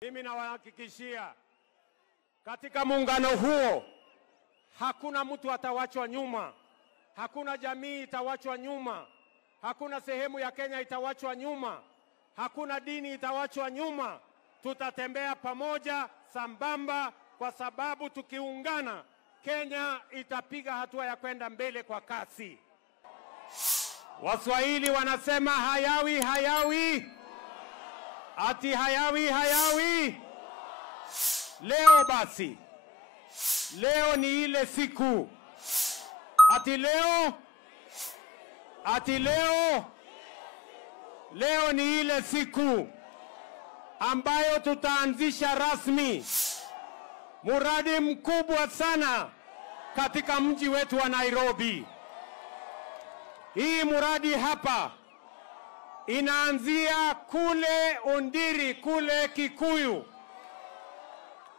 Mimi nawahakikishia katika muungano huo hakuna mtu atawachwa nyuma, hakuna jamii itawachwa nyuma, hakuna sehemu ya Kenya itawachwa nyuma, hakuna dini itawachwa nyuma. Tutatembea pamoja sambamba, kwa sababu tukiungana Kenya itapiga hatua ya kwenda mbele kwa kasi. Waswahili wanasema hayawi hayawi, ati hayawi hayawi. Leo basi, leo ni ile siku, leo ni ile siku ambayo tutaanzisha rasmi muradi mkubwa sana katika mji wetu wa Nairobi. Hii muradi hapa inaanzia kule Ondiri, kule Kikuyu,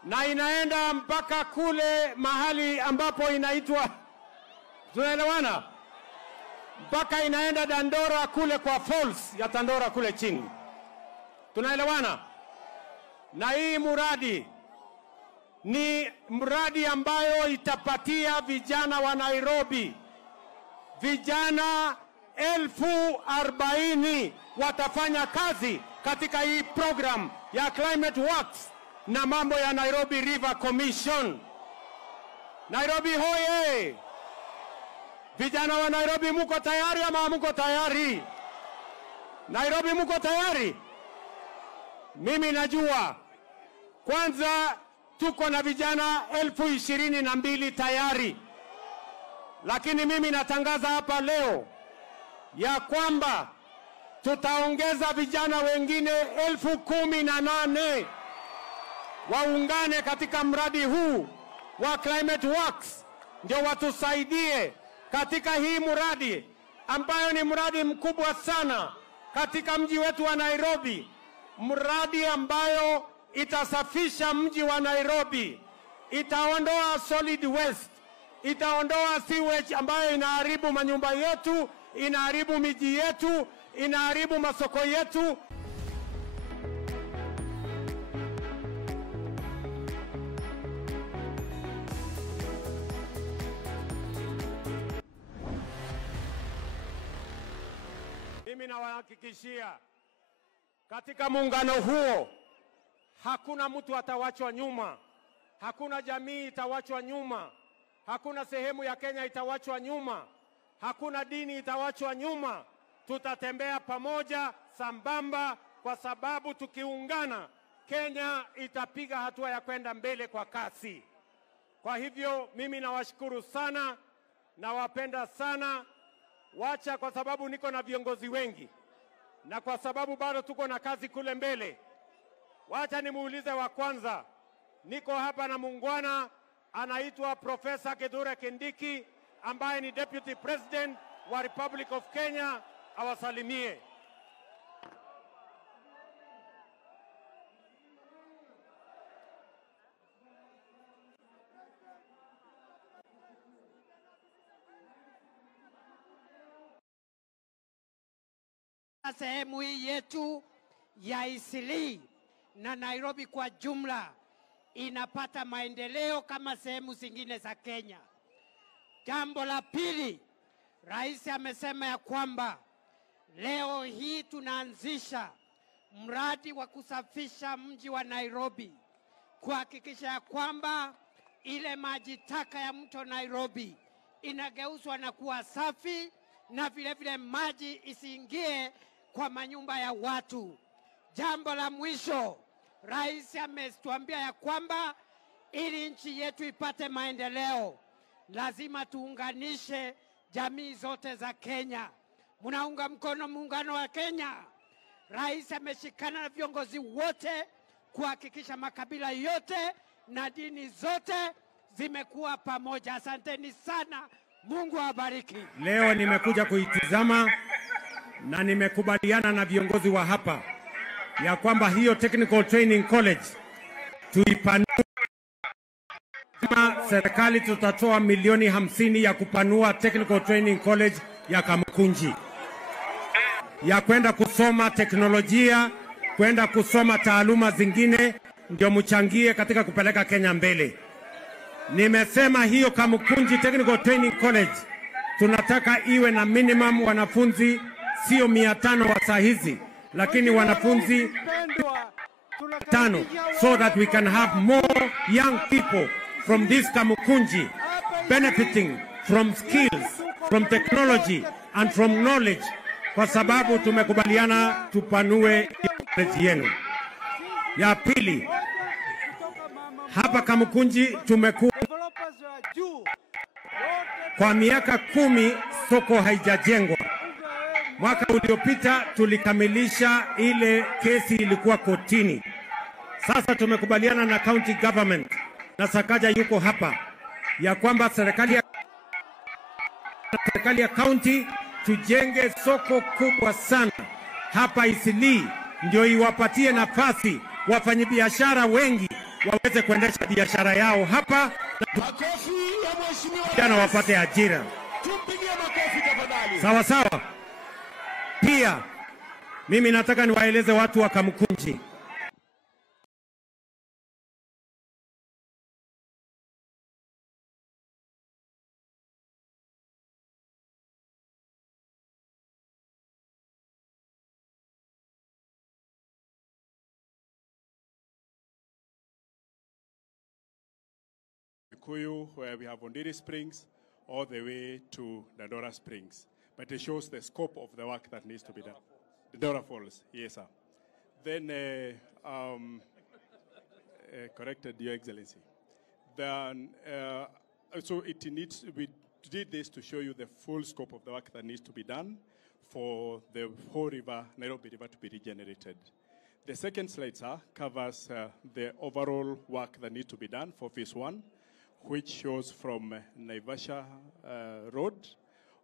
na inaenda mpaka kule mahali ambapo inaitwa, tunaelewana, mpaka inaenda Dandora kule kwa falls ya Dandora kule chini. Tunaelewana? Na hii muradi ni mradi ambayo itapatia vijana wa Nairobi, vijana 40,000 watafanya kazi katika hii program ya Climate Works na mambo ya Nairobi River Commission. Nairobi hoye! Vijana wa Nairobi, muko tayari ama muko tayari? Nairobi, muko tayari? Mimi najua kwanza tuko na vijana 22,000 tayari, lakini mimi natangaza hapa leo ya kwamba tutaongeza vijana wengine 18,000 waungane katika mradi huu wa Climate Works, ndio watusaidie katika hii mradi ambayo ni mradi mkubwa sana katika mji wetu wa Nairobi, mradi ambayo itasafisha mji wa Nairobi, itaondoa solid waste, itaondoa sewage ambayo inaharibu manyumba yetu, inaharibu miji yetu, inaharibu masoko yetu. Mimi nawahakikishia katika muungano huo hakuna mtu atawachwa nyuma, hakuna jamii itawachwa nyuma, hakuna sehemu ya Kenya itawachwa nyuma, hakuna dini itawachwa nyuma. Tutatembea pamoja sambamba, kwa sababu tukiungana Kenya itapiga hatua ya kwenda mbele kwa kasi. Kwa hivyo mimi nawashukuru sana, nawapenda sana. Wacha, kwa sababu niko na viongozi wengi na kwa sababu bado tuko na kazi kule mbele, wacha nimuulize wa kwanza. Niko hapa na muungwana anaitwa Profesa Kithure Kindiki ambaye ni Deputy President wa Republic of Kenya, awasalimie. Sehemu hii yetu ya Eastleigh na Nairobi kwa jumla inapata maendeleo kama sehemu zingine za Kenya. Jambo la pili, Rais amesema ya kwamba leo hii tunaanzisha mradi wa kusafisha mji wa Nairobi, kuhakikisha ya kwamba ile maji taka ya mto Nairobi inageuzwa na kuwa safi, na vile vile maji isiingie kwa manyumba ya watu. Jambo la mwisho, Rais ametuambia ya kwamba ili nchi yetu ipate maendeleo lazima tuunganishe jamii zote za Kenya. Munaunga mkono muungano wa Kenya? Rais ameshikana na viongozi wote kuhakikisha makabila yote na dini zote zimekuwa pamoja. Asanteni sana. Mungu awabariki. Leo nimekuja kuitizama na nimekubaliana na viongozi wa hapa ya kwamba hiyo Technical Training College tuipanue. Kama serikali tutatoa milioni 50 ya kupanua Technical Training College ya Kamukunji, ya kwenda kusoma teknolojia, kwenda kusoma taaluma zingine ndio mchangie katika kupeleka Kenya mbele. Nimesema hiyo Kamukunji Technical Training College tunataka iwe na minimum wanafunzi sio 500 wa saa hizi, lakini wanafunzi 500, so that we can have more young people from this Kamukunji benefiting from skills, from technology and from knowledge, kwa sababu tumekubaliana tupanue knowledge yenu. Ya pili, hapa Kamukunji tumekuwa kwa miaka 10 soko haijajengwa. Mwaka uliopita tulikamilisha ile kesi ilikuwa kotini. Sasa tumekubaliana na county government na Sakaja yuko hapa ya kwamba serikali ya county tujenge soko kubwa sana hapa Eastleigh, ndio iwapatie nafasi wafanyabiashara wengi waweze kuendesha biashara yao hapa na wapate ajira. Tumpigie makofi tafadhali. Sawa sawa. Pia mimi nataka niwaeleze watu wa Kamukunji, Kikuyu, where we have Ondiri Springs, all the way to Dandora Springs. But it shows the scope of the work that needs to be done. Dandora Falls, yes, sir. Then, corrected, Your Excellency. Then, so it needs, we did this to show you the full scope of the work that needs to be done for the whole river, Nairobi River, to be regenerated. The second slide, sir, covers the overall work that needs to be done for phase 1, which shows from Naivasha Road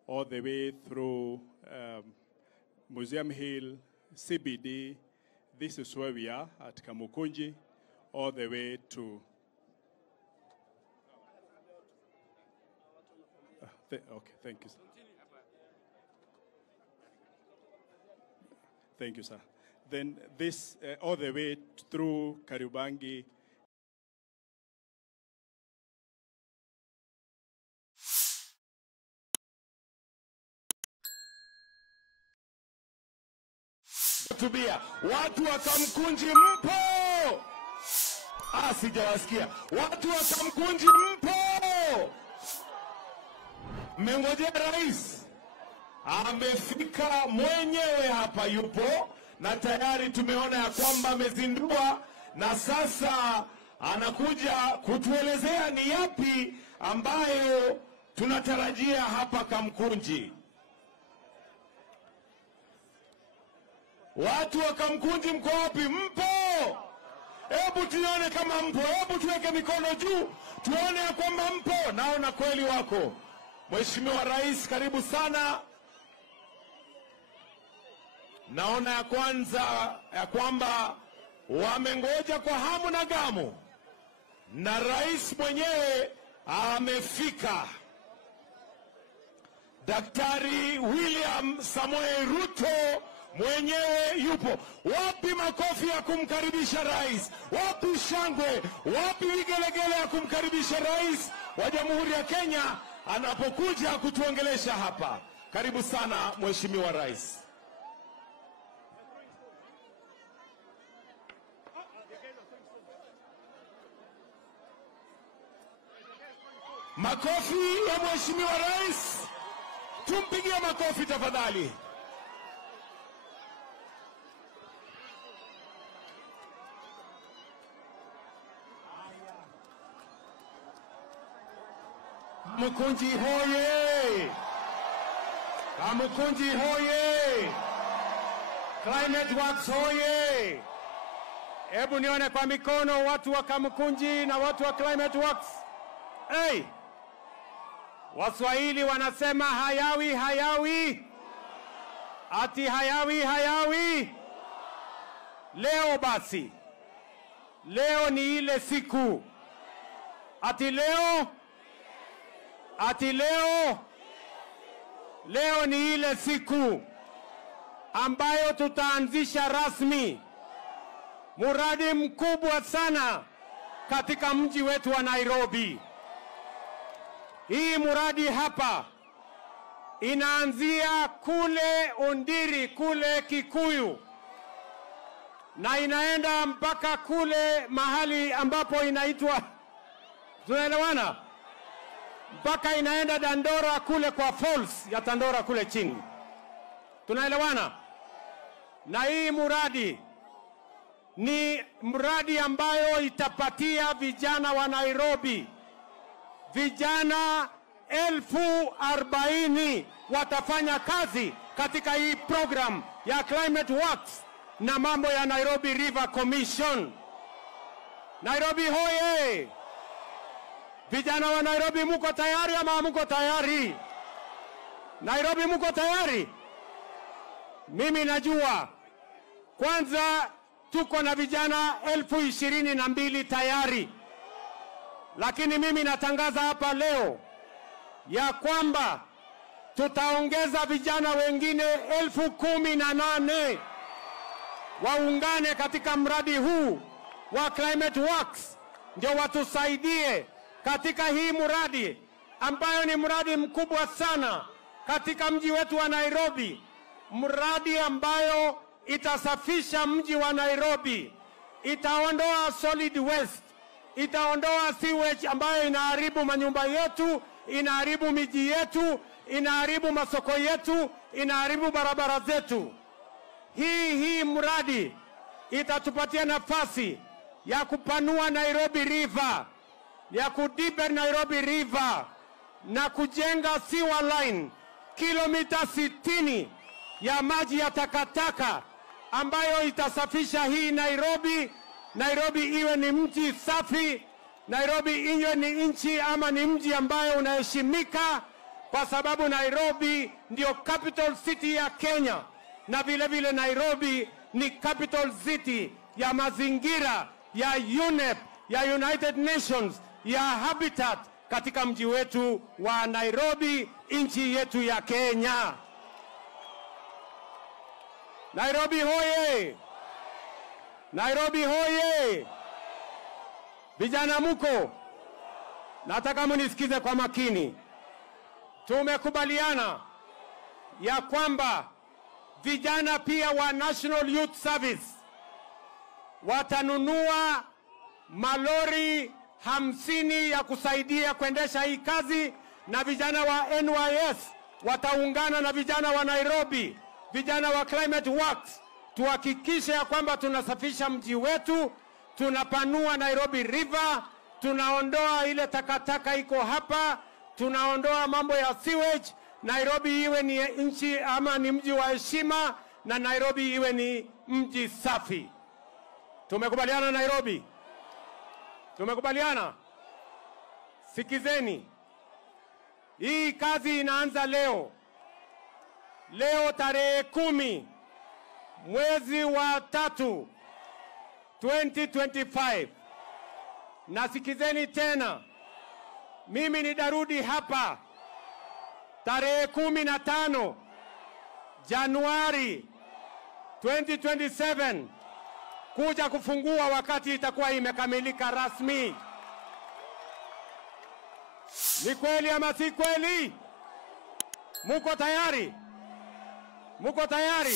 all the way through Museum Hill, CBD. This is where we are at Kamukunji, all the way to okay, thank you, sir. Thank you, sir. Then this all the way through Kariobangi. Tubia, watu wa Kamukunji mpo? Sijawasikia. Watu wa Kamukunji mpo? Mmengojea rais? Amefika mwenyewe hapa, yupo na tayari tumeona ya kwamba amezindua, na sasa anakuja kutuelezea ni yapi ambayo tunatarajia hapa Kamukunji. Watu wa Kamukunji mko wapi? Mpo? Hebu tuone kama mpo. Hebu tuweke mikono juu tuone ya kwamba mpo. Naona kweli wako. Mheshimiwa Rais, karibu sana. Naona ya kwamba wamengoja kwa hamu na gamu, na rais mwenyewe amefika. Daktari William Samoei Ruto mwenyewe yupo. Wapi makofi ya kumkaribisha rais? Wapi shangwe? Wapi vigelegele ya kumkaribisha rais wa Jamhuri ya Kenya anapokuja kutuongelesha hapa? Karibu sana Mheshimiwa Rais. Makofi ya Mheshimiwa Rais. Tumpigie makofi tafadhali. Kamukunji hoye! Kamukunji hoye! Climate Works hoye! hebu nione kwa mikono watu wa Kamukunji na watu wa Climate Works. Hey! Waswahili wanasema hayawi hayawi, ati hayawi hayawi. Leo basi, leo ni ile siku, ati leo ni ile siku ambayo tutaanzisha rasmi mradi mkubwa sana katika mji wetu wa Nairobi. Hii mradi hapa inaanzia kule Ondiri, kule Kikuyu, na inaenda mpaka kule mahali ambapo inaitwa, tunaelewana? Mpaka inaenda Dandora kule kwa falls ya Dandora kule chini. Tunaelewana? Na hii mradi ni mradi ambayo itapatia vijana wa Nairobi, vijana 40,000 watafanya kazi katika hii program ya Climate Works na mambo ya Nairobi River Commission. Nairobi hoye! Vijana wa Nairobi muko tayari ama muko tayari? Nairobi muko tayari? Mimi najua kwanza tuko na vijana 22,000 tayari, lakini mimi natangaza hapa leo ya kwamba tutaongeza vijana wengine 18,000 waungane katika mradi huu wa Climate Works, ndio watusaidie katika hii mradi ambayo ni mradi mkubwa sana katika mji wetu wa Nairobi, mradi ambayo itasafisha mji wa Nairobi, itaondoa solid waste, itaondoa sewage ambayo inaharibu manyumba yetu, inaharibu miji yetu, inaharibu masoko yetu, inaharibu barabara zetu. Hii mradi itatupatia nafasi ya kupanua Nairobi River, ya kudeepen Nairobi River na kujenga sewer line kilomita 60 ya maji ya takataka ambayo itasafisha hii Nairobi. Nairobi iwe ni mji safi, Nairobi iwe ni nchi ama ni mji ambayo unaheshimika, kwa sababu Nairobi ndio capital city ya Kenya, na vile vile Nairobi ni capital city ya mazingira, ya UNEP, ya United Nations, ya Habitat katika mji wetu wa Nairobi, nchi yetu ya Kenya. Nairobi hoye! Nairobi hoye! Vijana muko, nataka munisikize kwa makini. Tumekubaliana ya kwamba vijana pia wa National Youth Service watanunua malori 50 ya kusaidia kuendesha hii kazi, na vijana wa NYS wataungana na vijana wa Nairobi, vijana wa Climate Works, tuhakikishe ya kwamba tunasafisha mji wetu, tunapanua Nairobi River, tunaondoa ile takataka iko hapa, tunaondoa mambo ya sewage. Nairobi iwe ni nchi ama ni mji wa heshima, na Nairobi iwe ni mji safi. Tumekubaliana Nairobi? Tumekubaliana? Sikizeni, hii kazi inaanza leo. Leo tarehe 10 mwezi wa 3 2025. Na sikizeni tena, mimi nitarudi hapa tarehe 15 Januari 2027 kuja kufungua wakati itakuwa imekamilika rasmi. Ni kweli ama si kweli? Muko tayari? Muko tayari?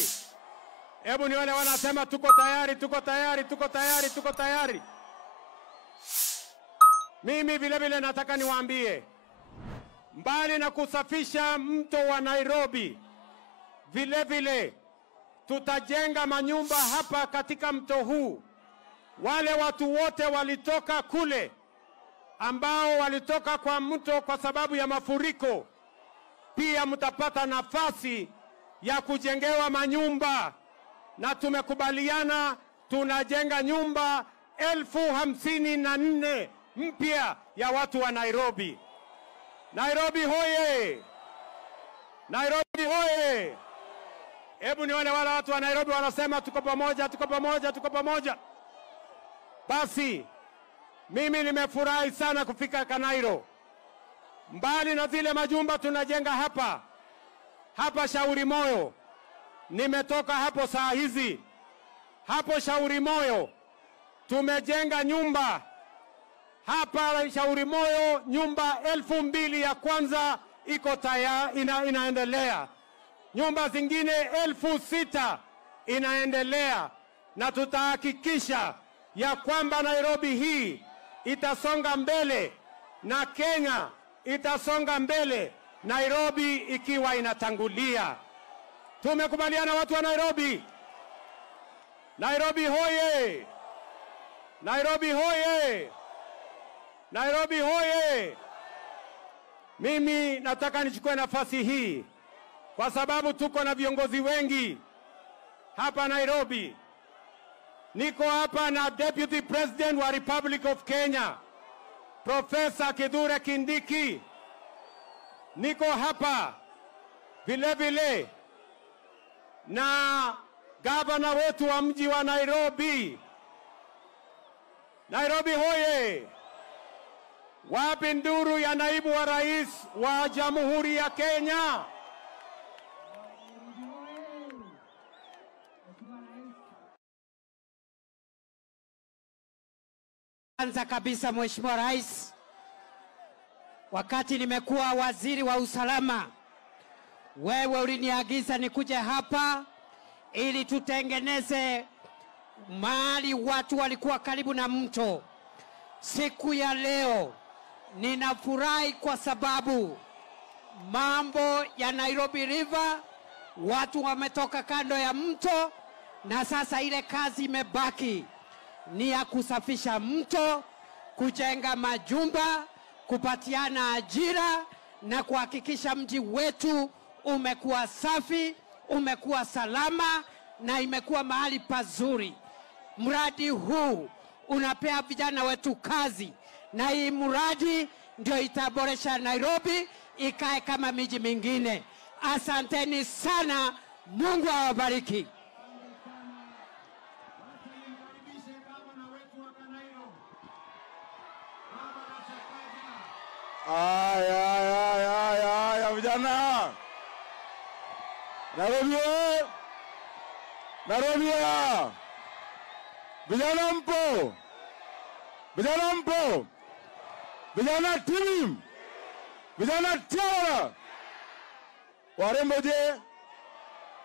Hebu nione wanasema tuko tayari, tuko tayari, tuko tayari, tuko tayari. Mimi vile vile nataka niwaambie, mbali na kusafisha mto wa Nairobi, vile vile tutajenga manyumba hapa katika mto huu. Wale watu wote walitoka kule ambao walitoka kwa mto kwa sababu ya mafuriko, pia mtapata nafasi ya kujengewa manyumba, na tumekubaliana tunajenga nyumba 54,000 mpya ya watu wa Nairobi. Nairobi hoye! Nairobi hoye! Hebu nione wale watu wa Nairobi wanasema tuko pamoja, tuko pamoja, tuko pamoja. Basi mimi nimefurahi sana kufika Kanairo. Mbali na zile majumba tunajenga hapa Shauri Moyo, nimetoka hapo saa hizi. Hapo Shauri Moyo Tumejenga nyumba hapa Shauri Moyo, nyumba 2,000 ya kwanza iko tayari, inaendelea. Nyumba zingine 6,000 inaendelea, na tutahakikisha ya kwamba Nairobi hii itasonga mbele na Kenya itasonga mbele, Nairobi ikiwa inatangulia. Tumekubaliana watu wa Nairobi? Nairobi hoye! Nairobi hoye! Nairobi hoye! Mimi nataka nichukue nafasi hii kwa sababu tuko na viongozi wengi hapa Nairobi. Niko hapa na Deputy President wa Republic of Kenya, Professor Kithure Kindiki. Niko hapa vile vile na gavana wetu wa mji wa Nairobi. Nairobi hoye! Wapi nduru ya naibu wa rais wa Jamhuri ya Kenya? Kwanza kabisa, Mheshimiwa Rais, wakati nimekuwa waziri wa usalama, wewe uliniagiza nikuje hapa ili tutengeneze mahali watu walikuwa karibu na mto. Siku ya leo ninafurahi kwa sababu mambo ya Nairobi River, watu wametoka kando ya mto, na sasa ile kazi imebaki ni ya kusafisha mto, kujenga majumba, kupatiana ajira na kuhakikisha mji wetu umekuwa safi, umekuwa salama na imekuwa mahali pazuri. Mradi huu unapea vijana wetu kazi, na hii mradi ndio itaboresha Nairobi ikae kama miji mingine. Asanteni sana, Mungu awabariki. Aya, vijana. Nairobi! Nairobi! Vijana mpo? Vijana mpo? Vijana team! Vijana tiara! Warembo je?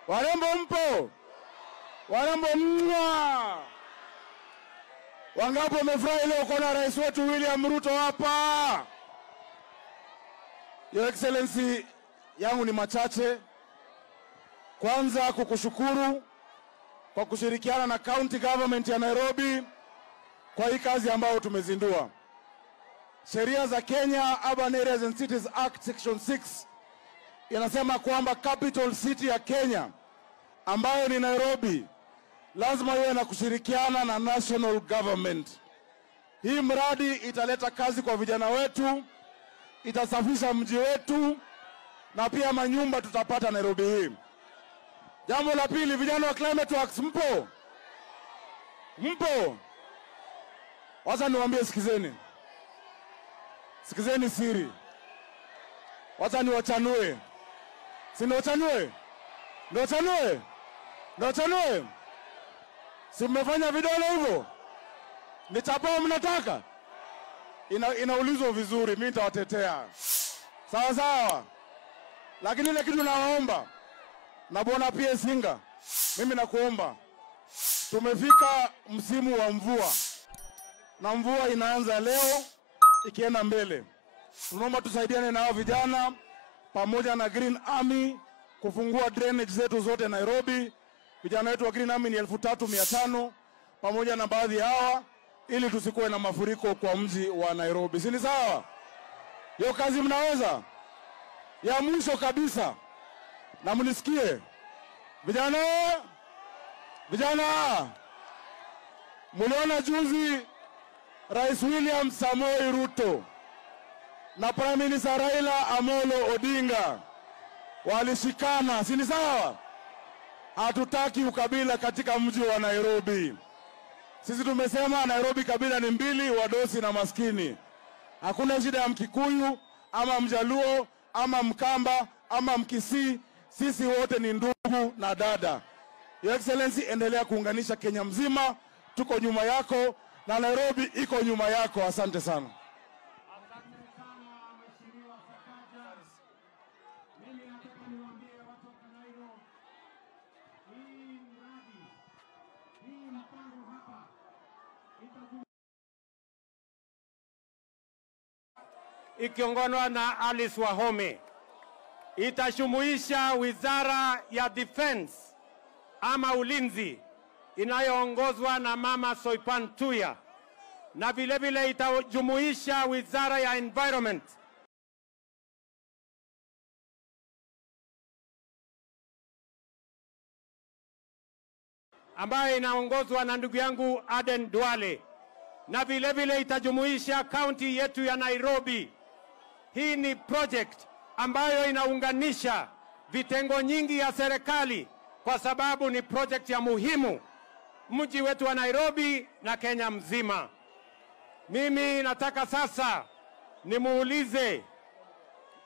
Warembo mpo? Warembo mwa! Wangapi wamefurahi leo kuona rais wetu William Ruto hapa? Your Excellency, yangu ni machache. Kwanza kukushukuru kwa kushirikiana na County Government ya Nairobi kwa hii kazi ambayo tumezindua. Sheria za Kenya Urban Areas and Cities Act Section 6 inasema kwamba capital city ya Kenya ambayo ni Nairobi lazima iwe na kushirikiana na national government. Hii mradi italeta kazi kwa vijana wetu, itasafisha mji wetu, na pia manyumba tutapata Nairobi hii. Jambo la pili, vijana wa Climate Works mpo? Mpo? Wacha niwaambie, sikizeni. Sikizeni siri. Wacha niwachanue. Si niwachanue? Niwachanue? Niwachanue? Si mmefanya vidole hivyo? Nichapao mnataka? Inaulizwa vizuri, mimi nitawatetea. Sawa sawa. Lakini ile kitu nawaomba, na Bwana pia Singa, mimi nakuomba, tumefika msimu wa mvua, na mvua inaanza leo ikienda mbele. Tunaomba tusaidiane na hao vijana pamoja na Green Army kufungua drainage zetu zote Nairobi. Vijana wetu wa Green Army ni 3,500 pamoja na baadhi hawa, ili tusikuwe na mafuriko kwa mji wa Nairobi. Si ni sawa? Hiyo kazi mnaweza? Ya mwisho kabisa, na mnisikie vijana, muliona juzi Rais William Samoei Ruto na Prime Minister Raila Amolo Odinga walishikana. Si ni sawa? Hatutaki ukabila katika mji wa Nairobi. Sisi tumesema Nairobi kabila ni mbili, wadosi na maskini. Hakuna shida ya Mkikuyu ama Mjaluo ama Mkamba ama Mkisii. Sisi wote ni ndugu na dada. Your Excellency, endelea kuunganisha Kenya mzima. Tuko nyuma yako. na Nairobi iko nyuma yako. Asante sana. Ikiongozwa na Alice Wahome, itashumuisha Wizara ya Defense ama ulinzi inayoongozwa na Mama Soipan Tuya, na vile vile itajumuisha Wizara ya Environment ambayo inaongozwa na ndugu yangu Aden Duale, na vile vile itajumuisha kaunti yetu ya Nairobi. Hii ni project ambayo inaunganisha vitengo nyingi ya serikali kwa sababu ni project ya muhimu mji wetu wa Nairobi na Kenya mzima. Mimi nataka sasa nimuulize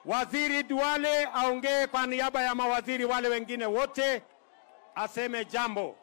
Waziri Duale aongee kwa niaba ya mawaziri wale wengine wote, aseme jambo.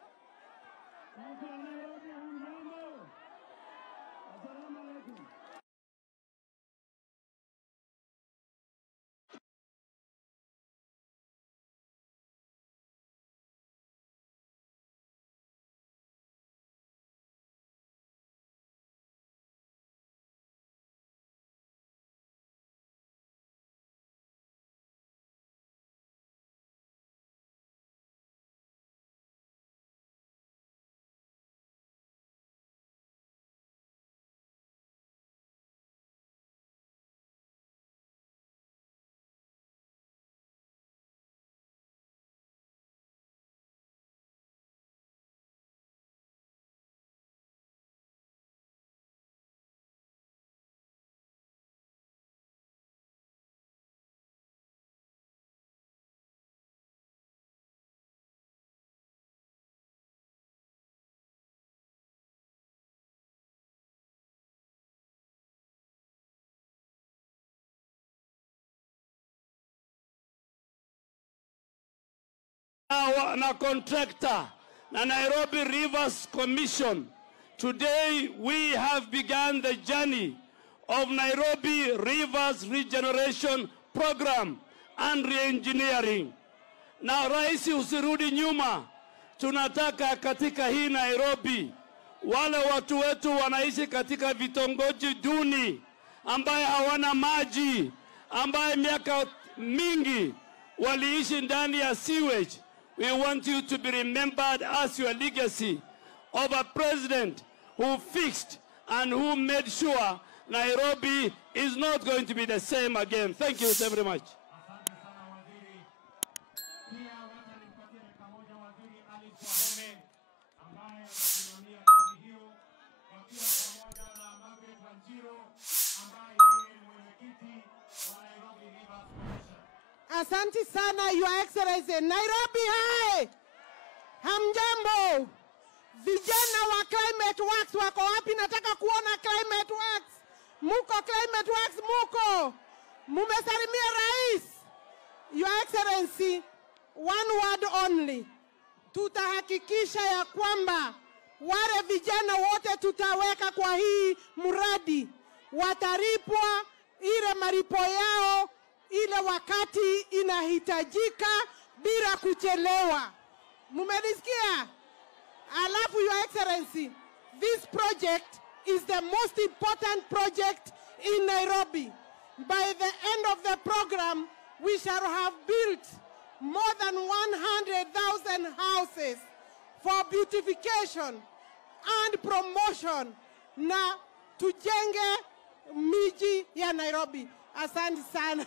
Na contractor na Nairobi Rivers Commission. Today we have begun the journey of Nairobi Rivers Regeneration Program and Reengineering. Na rais, usirudi nyuma. Tunataka katika hii Nairobi wale watu wetu wanaishi katika vitongoji duni ambaye hawana maji, ambaye miaka mingi waliishi ndani ya sewage. We want you to be remembered as your legacy of a president who fixed and who made sure Nairobi is not going to be the same again. Thank you so very much. Asante sana, Your Excellency. Nairobi hai! Hamjambo. Vijana wa Climate Works wako wapi? Nataka kuona Climate Works. Muko Climate Works, muko. Mumesalimia rais. Your Excellency, one word only. Tutahakikisha ya kwamba wale vijana wote tutaweka kwa hii mradi wataripwa ile malipo yao ile wakati inahitajika bila kuchelewa. Mumenisikia? Alafu, Your Excellency, this project is the most important project in Nairobi. By the end of the program, we shall have built more than 100,000 houses for beautification and promotion na tujenge miji ya Nairobi. Asante sana.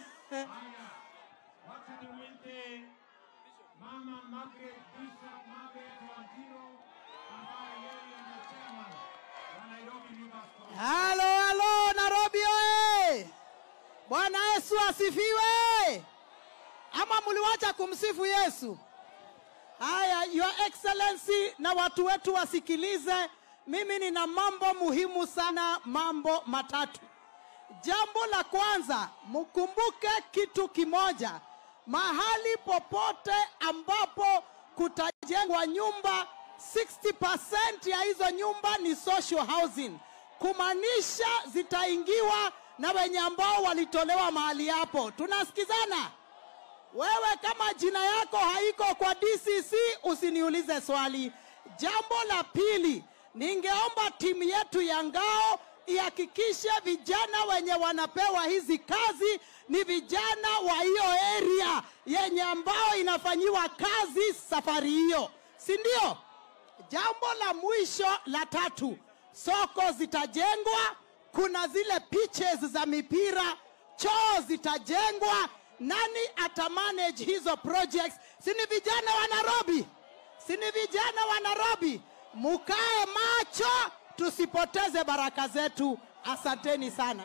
Halo, Nairobi oye! Bwana Yesu asifiwe! Ama mliwacha kumsifu Yesu? Haya, Your Excellency na watu wetu wasikilize. Mimi nina mambo muhimu sana, mambo matatu. Jambo la kwanza, mkumbuke kitu kimoja. Mahali popote ambapo kutajengwa nyumba 60% ya hizo nyumba ni social housing, kumaanisha zitaingiwa na wenye ambao walitolewa mahali hapo. Tunasikizana? Wewe kama jina yako haiko kwa DCC usiniulize swali. Jambo la pili, ningeomba timu yetu ya ngao ihakikishe vijana wenye wanapewa hizi kazi ni vijana wa hiyo area yenye ambao inafanyiwa kazi safari hiyo, si ndio? Jambo la mwisho la tatu, soko zitajengwa, kuna zile pitches za mipira, choo zitajengwa. Nani atamanage hizo projects? Si ni vijana wa Nairobi? Si ni vijana wa Nairobi? Mukae macho, tusipoteze baraka zetu. Asanteni sana.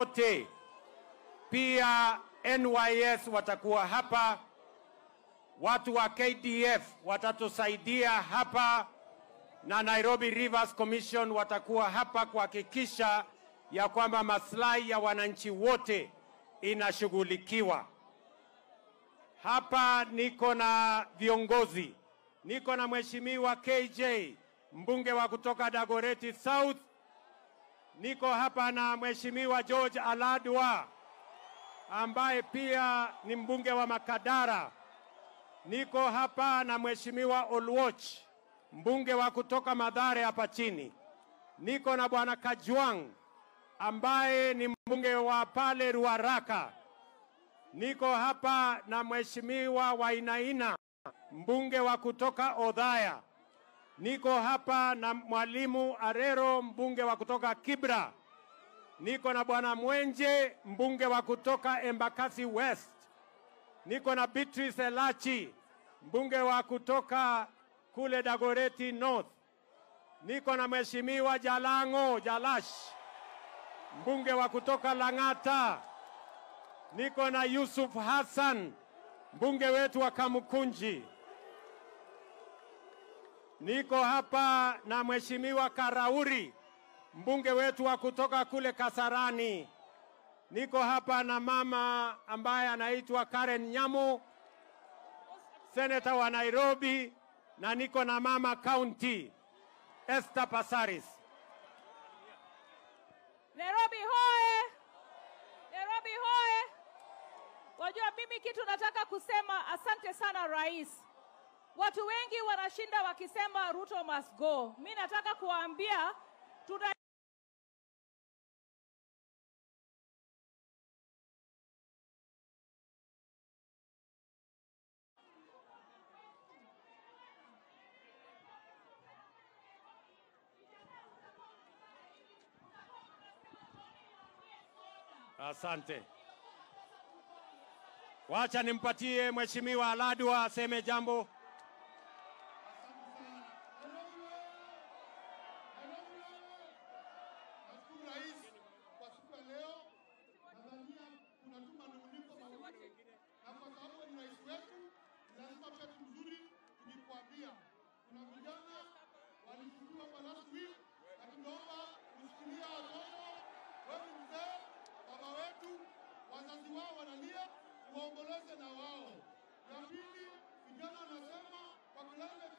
Wote pia NYS watakuwa hapa, watu wa KDF watatusaidia hapa, na Nairobi Rivers Commission watakuwa hapa kuhakikisha ya kwamba maslahi ya wananchi wote inashughulikiwa. Hapa niko na viongozi, niko na Mheshimiwa KJ, mbunge wa kutoka Dagoretti South. Niko hapa na Mheshimiwa George Aladwa ambaye pia ni mbunge wa Makadara. Niko hapa na Mheshimiwa Olwoch, mbunge wa kutoka Mathare hapa chini. Niko na Bwana Kajwang ambaye ni mbunge wa pale Ruaraka. Niko hapa na Mheshimiwa Wainaina, mbunge wa kutoka Odhaya. Niko hapa na Mwalimu Arero, mbunge wa kutoka Kibra. Niko na Bwana Mwenje, mbunge wa kutoka Embakasi West. Niko na Beatrice Elachi, mbunge wa kutoka kule Dagoretti North. Niko na Mheshimiwa Jalango Jalash, mbunge wa kutoka Lang'ata. Niko na Yusuf Hassan, mbunge wetu wa Kamukunji. Niko hapa na Mheshimiwa Karauri, mbunge wetu wa kutoka kule Kasarani. Niko hapa na mama ambaye anaitwa Karen Nyamu, seneta wa Nairobi, na niko na mama county Esther Passaris. Nairobi hoye! Nairobi hoye! Wajua mimi kitu nataka kusema, asante sana rais. Watu wengi wanashinda wakisema Ruto must go. Mimi nataka kuwaambia tuna Asante. Wacha nimpatie Mheshimiwa Aladwa aseme jambo. Wazazi wao wanalia, tuwaomboleze na wao. Ya pili, vijana wanasema kwa climate